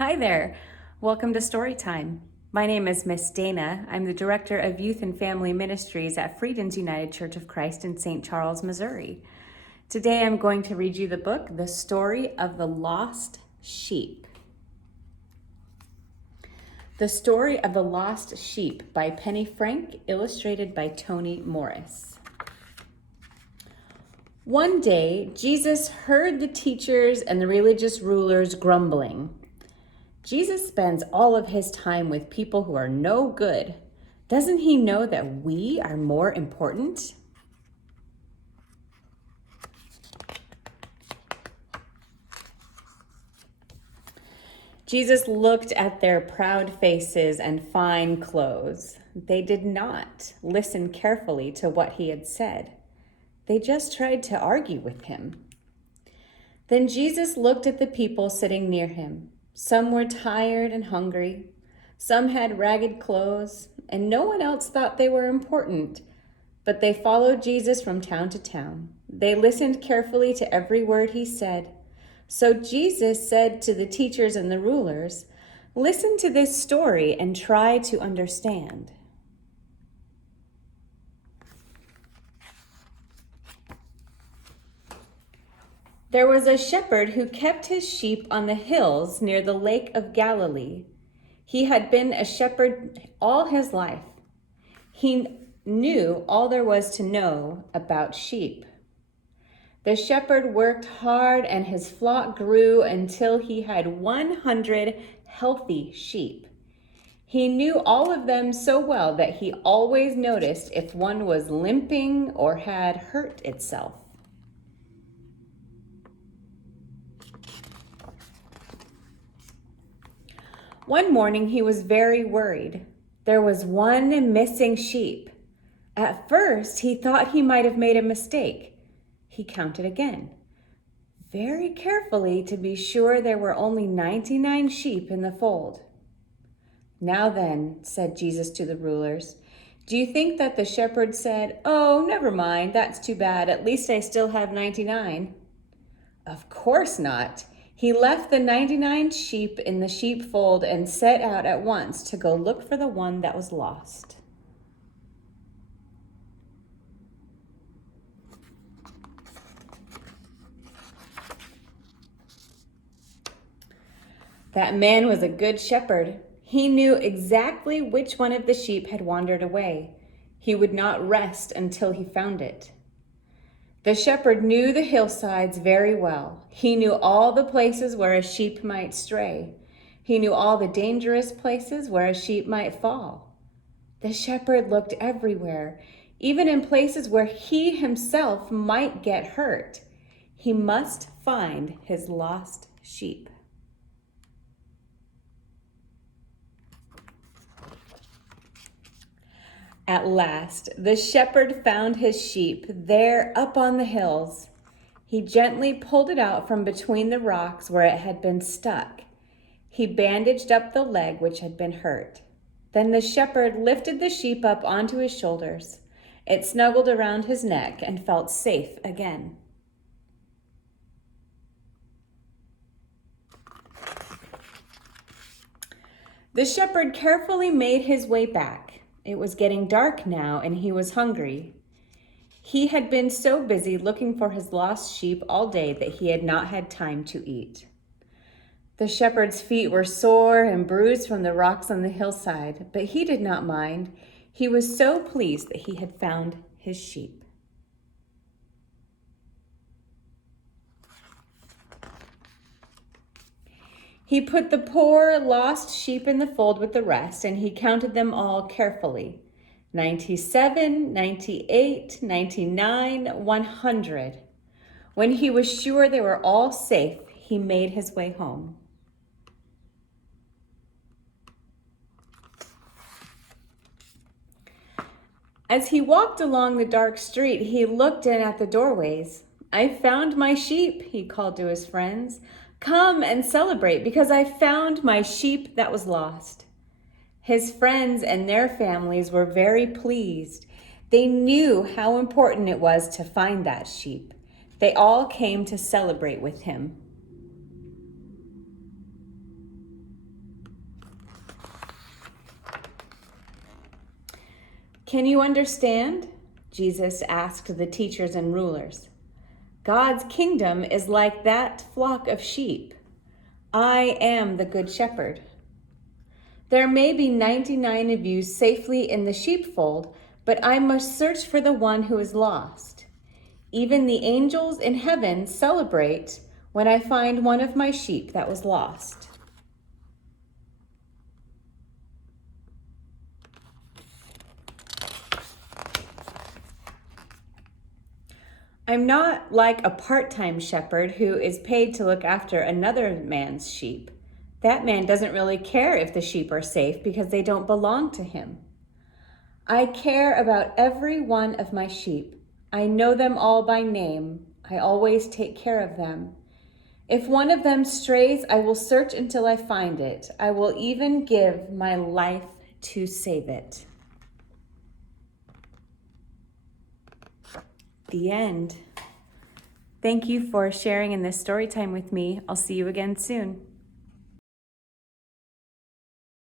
Hi there. Welcome to Storytime. My name is Miss Dana. I'm the Director of Youth and Family Ministries at Freedom's United Church of Christ in St. Charles, Missouri. Today I'm going to read you the book, The Story of the Lost Sheep. The Story of the Lost Sheep by Penny Frank, illustrated by Toni Morris. One day, Jesus heard the teachers and the religious rulers grumbling. Jesus spends all of his time with people who are no good. Doesn't he know that we are more important? Jesus looked at their proud faces and fine clothes. They did not listen carefully to what he had said. They just tried to argue with him. Then Jesus looked at the people sitting near him. Some were tired and hungry. Some had ragged clothes, and no one else thought they were important. But they followed Jesus from town to town. They listened carefully to every word he said. So Jesus said to the teachers and the rulers, "Listen to this story and try to understand." There was a shepherd who kept his sheep on the hills near the Lake of Galilee. He had been a shepherd all his life. He knew all there was to know about sheep. The shepherd worked hard and his flock grew until he had 100 healthy sheep. He knew all of them so well that he always noticed if one was limping or had hurt itself. One morning he was very worried. There was one missing sheep. At first he thought he might have made a mistake. He counted again, very carefully to be sure there were only 99 sheep in the fold. "Now then," said Jesus to the rulers, "do you think that the shepherd said, 'Oh, never mind, that's too bad, at least I still have 99'? Of course not. He left the 99 sheep in the sheepfold and set out at once to go look for the one that was lost. That man was a good shepherd. He knew exactly which one of the sheep had wandered away. He would not rest until he found it. The shepherd knew the hillsides very well. He knew all the places where a sheep might stray. He knew all the dangerous places where a sheep might fall. The shepherd looked everywhere, even in places where he himself might get hurt. He must find his lost sheep. At last, the shepherd found his sheep there up on the hills. He gently pulled it out from between the rocks where it had been stuck. He bandaged up the leg which had been hurt. Then the shepherd lifted the sheep up onto his shoulders. It snuggled around his neck and felt safe again. The shepherd carefully made his way back. It was getting dark now, and he was hungry. He had been so busy looking for his lost sheep all day that he had not had time to eat. The shepherd's feet were sore and bruised from the rocks on the hillside, but he did not mind. He was so pleased that he had found his sheep. He put the poor lost sheep in the fold with the rest, and he counted them all carefully. 97, 98, 99, 100. When he was sure they were all safe, he made his way home. As he walked along the dark street, he looked in at the doorways. "I found my sheep," he called to his friends. "Come and celebrate because I found my sheep that was lost." His friends and their families were very pleased. They knew how important it was to find that sheep. They all came to celebrate with him. Can you understand? Jesus asked the teachers and rulers. God's kingdom is like that flock of sheep. I am the good shepherd. There may be 99 of you safely in the sheepfold, but I must search for the one who is lost. Even the angels in heaven celebrate when I find one of my sheep that was lost. I'm not like a part-time shepherd who is paid to look after another man's sheep. That man doesn't really care if the sheep are safe because they don't belong to him. I care about every one of my sheep. I know them all by name. I always take care of them. If one of them strays, I will search until I find it. I will even give my life to save it. The end. Thank you for sharing in this story time with me. I'll see you again soon.